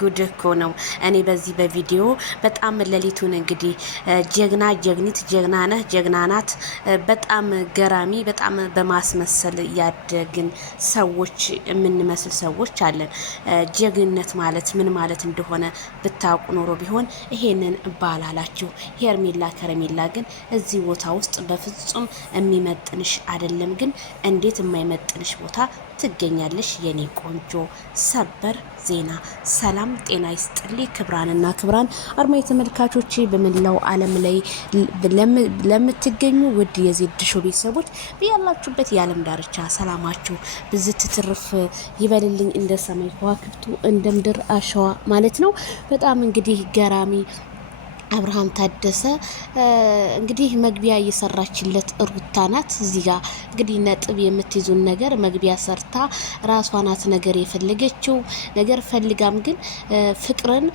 ጉድ እኮ ነው። እኔ በዚህ በቪዲዮ በጣም ሌሊቱን እንግዲህ ጀግና ነህ ጀግና ናት በጣም ገራሚ በጣም በማስመሰል ያደግን ሰዎች የምንመስል ሰዎች አለን። ጀግንነት ማለት ምን ማለት እንደሆነ ብታውቁ ኖሮ ቢሆን ይሄንን ባላላችሁ። ሄርሜላ ከረሜላ ግን እዚህ ቦታ ውስጥ በፍጹም የሚመጥንሽ አይደለም። ግን እንዴት የማይመጥንሽ ቦታ ትገኛለሽ የኔ ቆንጆ። ሰበር ዜና። ሰላም ጤና ይስጥልኝ ክብራንና ክብራን አድማጭ ተመልካቾቼ በመላው ዓለም ላይ ለምትገኙ ውድ የዜድ ሾው ቤተሰቦች በያላችሁበት የዓለም ዳርቻ ሰላማችሁ ብዝት ትርፍ ይበልልኝ እንደ ሰማይ ከዋክብቱ እንደ ምድር አሸዋ ማለት ነው። በጣም እንግዲህ ገራሚ አብርሃም ታደሰ እንግዲህ መግቢያ እየሰራችለት ሩታ ናት። እዚህ ጋር እንግዲህ ነጥብ የምትይዙን ነገር መግቢያ ሰርታ ራሷ ናት ነገር የፈለገችው ነገር ፈልጋም ግን ፍቅርን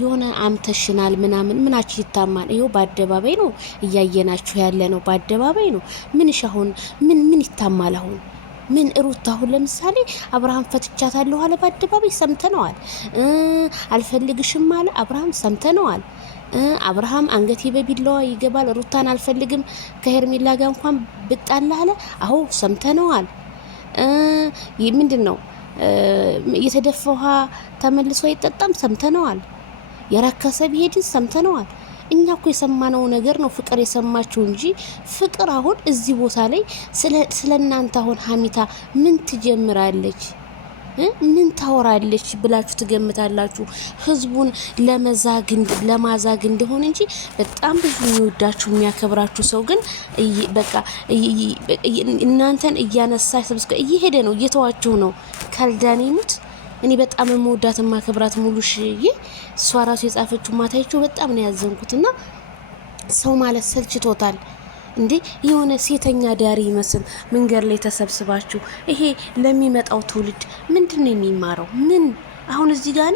የሆነ አምተሽናል ምናችሁ ይታማል። ይሄው በአደባባይ ነው እያየናችሁ ያለ ነው። በአደባባይ ነው። ምንሽ አሁን ምን ይታማል አሁን? ምን ሩታ አሁን ለምሳሌ አብርሃም ፈትቻታለሁ አለ በአደባባይ ሰምተነዋል። አልፈልግሽም አለ አብርሃም ሰምተነዋል። አብርሃም አንገቴ በቢላዋ ይገባል ሩታን አልፈልግም ከሄርሜላ ጋር እንኳን ብጣላ አለ። አዎ ሰምተነዋል። ምንድነው የተደፋ ውሃ ተመልሶ አይጠጣም ሰምተነዋል። የረከሰ ቢሄድ ሰምተነዋል። እኛ እኮ የሰማነው ነገር ነው ፍቅር የሰማችሁ እንጂ ፍቅር አሁን እዚህ ቦታ ላይ ስለናንተ አሁን ሀሚታ ምን ትጀምራለች? ምን ታወራለች ብላችሁ ትገምታላችሁ? ህዝቡን ለማዛግ እንደሆነ እንጂ በጣም ብዙ የሚወዳችሁ የሚያከብራችሁ ሰው ግን በቃ እናንተን እያነሳ ሰብስከ እየሄደ ነው እየተዋችሁ ነው። ካልዳኒሙት እኔ በጣም የምወዳት የማከብራት ሙሉሽዬ እሷ ራሱ የጻፈችው ማታይችሁ በጣም ነው ያዘንኩትና ሰው ማለት ሰልችቶታል። እንዴ የሆነ ሴተኛ ዳሪ ይመስል መንገድ ላይ ተሰብስባችሁ ይሄ ለሚመጣው ትውልድ ምንድነው የሚማረው? ምን አሁን እዚህ ጋር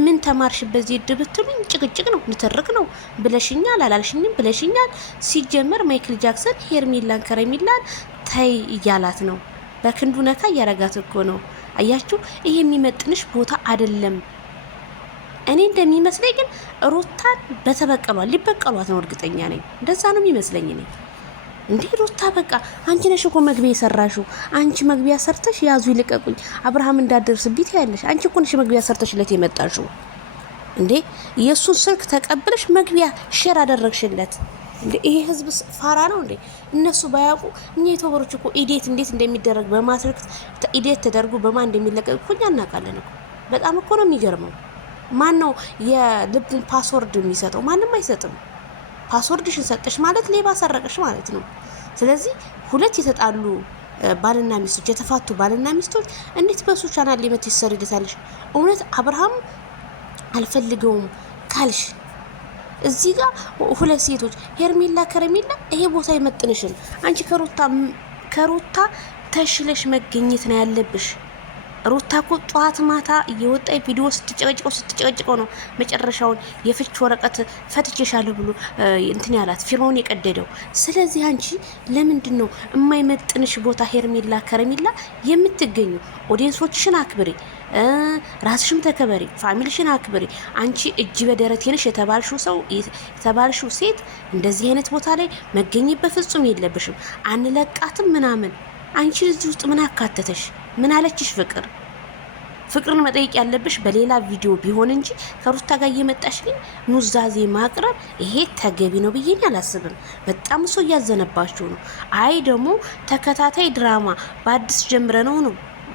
ምን ተማርሽበት ዜድ ብትሉኝ ጭቅጭቅ ነው ንትርክ ነው። ብለሽኛል አላልሽኝም ብለሽኛል። ሲጀመር ማይክል ጃክሰን ሄርሜላን ከረሜላን ታይ እያላት ነው። በክንዱ ነካ እያረጋት እኮ ነው። አያችሁ ይሄ የሚመጥንሽ ቦታ አይደለም። እኔ እንደሚመስለኝ ግን ሩታን ሊበቀሏት ነው እርግጠኛ ነኝ። እንደዛ ነው የሚመስለኝ እኔ። እንዴ ሩታ በቃ አንቺ ነሽ እኮ መግቢያ የሰራሽው። አንቺ መግቢያ ሰርተሽ ያዙ ይልቀቁኝ አብርሃም እንዳደርስብት ያለሽ አንቺ እኮ ነሽ መግቢያ ሰርተሽለት የመጣሽው። እንዴ የሱን ስልክ ተቀብለሽ መግቢያ ሼር አደረግሽለት። እንዴ ይሄ ህዝብ ፋራ ነው እንዴ? እነሱ ባያውቁ እኛ ዩቲዩበሮች እኮ ኢዴት እንዴት እንደሚደረግ በማስልክ ኢዴት ተደርጎ በማን እንደሚለቀቅ እኮ እኛ እናውቃለን እኮ። በጣም እኮ ነው የሚገርመው። ማን ነው የልብን ፓስወርድ የሚሰጠው? ማንም አይሰጥም። ፓስወርድሽን ሰጠሽ ማለት ሌባ ሰረቀሽ ማለት ነው። ስለዚህ ሁለት የተጣሉ ባልና ሚስቶች የተፋቱ ባልና ሚስቶች እንዴት በሱ ቻናል ሊመት ይሰሪደታለሽ? እውነት አብርሃም አልፈልገውም ካልሽ እዚህ ጋር ሁለት ሴቶች ሄርሜላ ከረሜላ ይሄ ቦታ አይመጥንሽም። አንቺ ከሩታ ተሽለሽ መገኘት ነው ያለብሽ። ሩታ እኮ ጧት ማታ እየወጣ ቪዲዮ ስትጨቀጭቀው ነው መጨረሻውን የፍች ወረቀት ፈትቼሻለሁ ብሎ እንትን ያላት ፊርማውን የቀደደው። ስለዚህ አንቺ ለምንድን ነው የማይመጥንሽ ቦታ ሄርሜላ ከረሜላ የምትገኙ? ኦዲየንሶችሽን አክብሪ፣ ራስሽም ተከበሪ፣ ፋሚሊሽን አክብሪ። አንቺ እጅ በደረቴ ነሽ የተባልሽው ሴት እንደዚህ አይነት ቦታ ላይ መገኘት በፍጹም የለብሽም። አንለቃትም ምናምን። አንቺ እዚህ ውስጥ ምን አካተተሽ? ምን አለችሽ? ፍቅርን መጠየቅ ያለብሽ በሌላ ቪዲዮ ቢሆን እንጂ ከሩታ ጋር እየመጣሽ ግን ኑዛዜ ማቅረብ ይሄ ተገቢ ነው ብዬ አላስብም። በጣም ሰው እያዘነባችሁ ነው። አይ ደግሞ ተከታታይ ድራማ በአዲስ ጀምረ ነው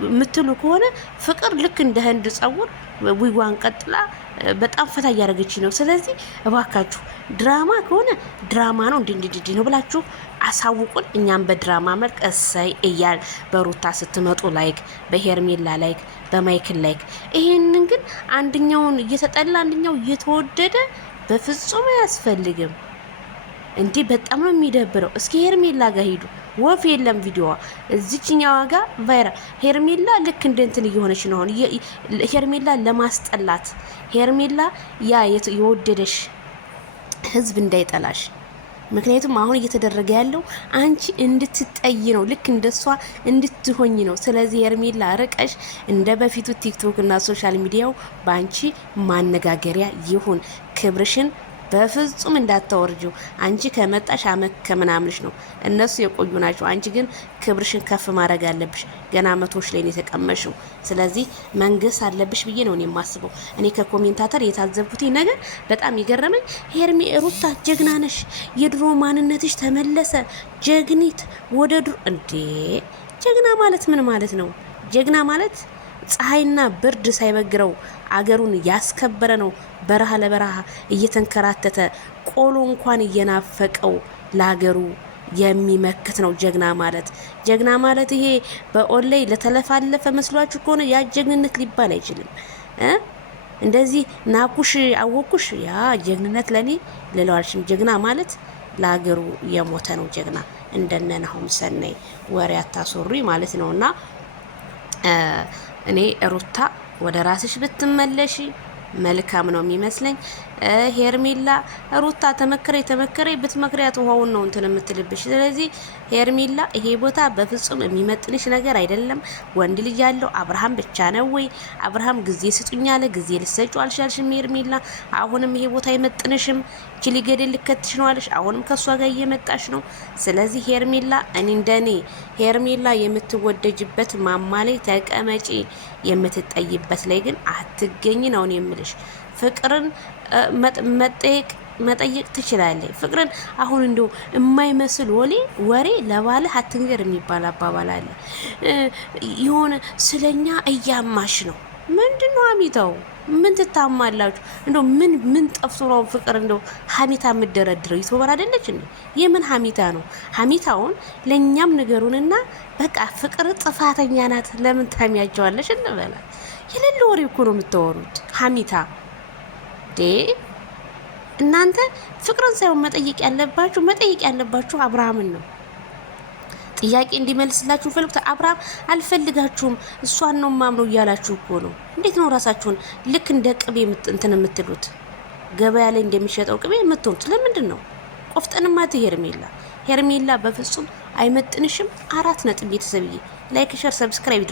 የምትሉ ከሆነ ፍቅር ልክ እንደ ህንድ ጸጉር ዊጓን ቀጥላ በጣም ፈታ እያደረገች ነው። ስለዚህ እባካችሁ ድራማ ከሆነ ድራማ ነው እንዲህ ነው ብላችሁ አሳውቁን። እኛም በድራማ መልክ እሰይ እያል በሩታ ስትመጡ ላይክ፣ በሄርሜላ ላይክ፣ በማይክል ላይክ። ይሄንን ግን አንደኛውን እየተጠላ አንደኛው እየተወደደ በፍጹም አያስፈልግም። እንዴ በጣም ነው የሚደብረው። እስኪ ሄርሜላ ጋር ሄዱ። ወፍ የለም ቪዲዮዋ እዚችኛዋ ጋር ቫይራል። ሄርሜላ ልክ እንደ እንትን እየሆነች ነው አሁን ሄርሜላ ለማስጠላት ሄርሜላ የወደደሽ ህዝብ እንዳይጠላሽ ምክንያቱም አሁን እየተደረገ ያለው አንቺ እንድትጠይ ነው፣ ልክ እንደሷ እንድትሆኝ ነው። ስለዚህ ሄርሜላ ርቀሽ እንደ በፊቱ ቲክቶክ እና ሶሻል ሚዲያው ባንቺ ማነጋገሪያ ይሁን። ክብርሽን በፍጹም እንዳታወርጂው። አንቺ ከመጣሽ አመት ከምናምንሽ ነው፣ እነሱ የቆዩ ናቸው። አንቺ ግን ክብርሽን ከፍ ማድረግ አለብሽ። ገና መቶሽ ላይ ነው የተቀመሽው። ስለዚህ መንገስ አለብሽ ብዬ ነው የማስበው። እኔ ከኮሜንታተር የታዘብኩት ነገር በጣም ይገረመኝ። ሄርሜ ሩታ ጀግና ነሽ፣ የድሮ ማንነትሽ ተመለሰ፣ ጀግኒት ወደ ድሮ እንዴ! ጀግና ማለት ምን ማለት ነው? ጀግና ማለት ፀሐይና ብርድ ሳይበግረው አገሩን ያስከበረ ነው። በረሃ ለበረሃ እየተንከራተተ ቆሎ እንኳን እየናፈቀው ለሀገሩ የሚመክት ነው ጀግና ማለት። ጀግና ማለት ይሄ በኦንላይ ለተለፋለፈ መስሏችሁ ከሆነ ያ ጀግንነት ሊባል አይችልም። እንደዚህ ናኩሽ አወኩሽ ያ ጀግንነት ለኔ ልለዋልሽም። ጀግና ማለት ለሀገሩ የሞተ ነው ጀግና። እንደነ ናሆም ሰናይ ወሬ አታሶሩኝ ማለት ነውና እኔ ሩታ ወደ ራስሽ ብትመለሺ መልካም ነው የሚመስለኝ። ሄርሜላ ሩታ ተመከረ ብትመክሪያት ውሃውን ነው እንትን የምትልብሽ። ስለዚህ ሄርሜላ ይሄ ቦታ በፍጹም የሚመጥንሽ ነገር አይደለም። ወንድ ልጅ ያለው አብርሃም ብቻ ነው ወይ? አብርሃም ጊዜ ስጡኝ አለ፣ ጊዜ ልሰጩ አልሻልሽም። ሄርሜላ አሁንም ይሄ ቦታ አይመጥንሽም። ችሊ ገደል ልከትሽ ነው አለሽ። አሁንም ከሷ ጋር እየመጣሽ ነው። ስለዚህ ሄርሜላ እንደኔ ሄርሜላ የምትወደጅበት ማማ ላይ ተቀመጪ፣ የምትጠይበት ላይ ግን አትገኝ ነው የምልሽ። ፍቅርን መጠየቅ ትችላለች። ፍቅርን አሁን እንደው የማይመስል ወሬ ለባልህ አትንገር የሚባል አባባል አለ። የሆነ ስለኛ እያማሽ ነው። ምንድነው ሀሚታው? ምን ትታማላችሁ? እንደው ምን ጠፍቶ ነው ፍቅር እንደው ሀሚታ የምደረድረው? ይቶበር አይደለች እንዴ? የምን ሀሚታ ነው? ሀሚታውን ለኛም ንገሩንና በቃ ፍቅር ጥፋተኛ ናት ለምን ታሚያቸዋለሽ እንበላ። የሌለ ወሬ እኮ ነው የምታወሩት ሀሚታ እናንተ። ፍቅርን ሳይሆን መጠየቅ ያለባችሁ አብርሃምን ነው። ጥያቄ እንዲመልስላችሁ ፈልጉት። አብርሃም አልፈልጋችሁም እሷን ነው ማምነው እያላችሁ እኮ ነው። እንዴት ነው ራሳችሁን ልክ እንደ ቅቤ እንትን የምትሉት? ገበያ ላይ እንደሚሸጠው ቅቤ የምትሆኑት ለምንድን ነው? ቆፍጠንማ ሄርሜላ በፍጹም አይመጥንሽም። 4 ነጥብ ቤተሰብዬ ላይክ፣ ሸር፣ ሰብስክራይብ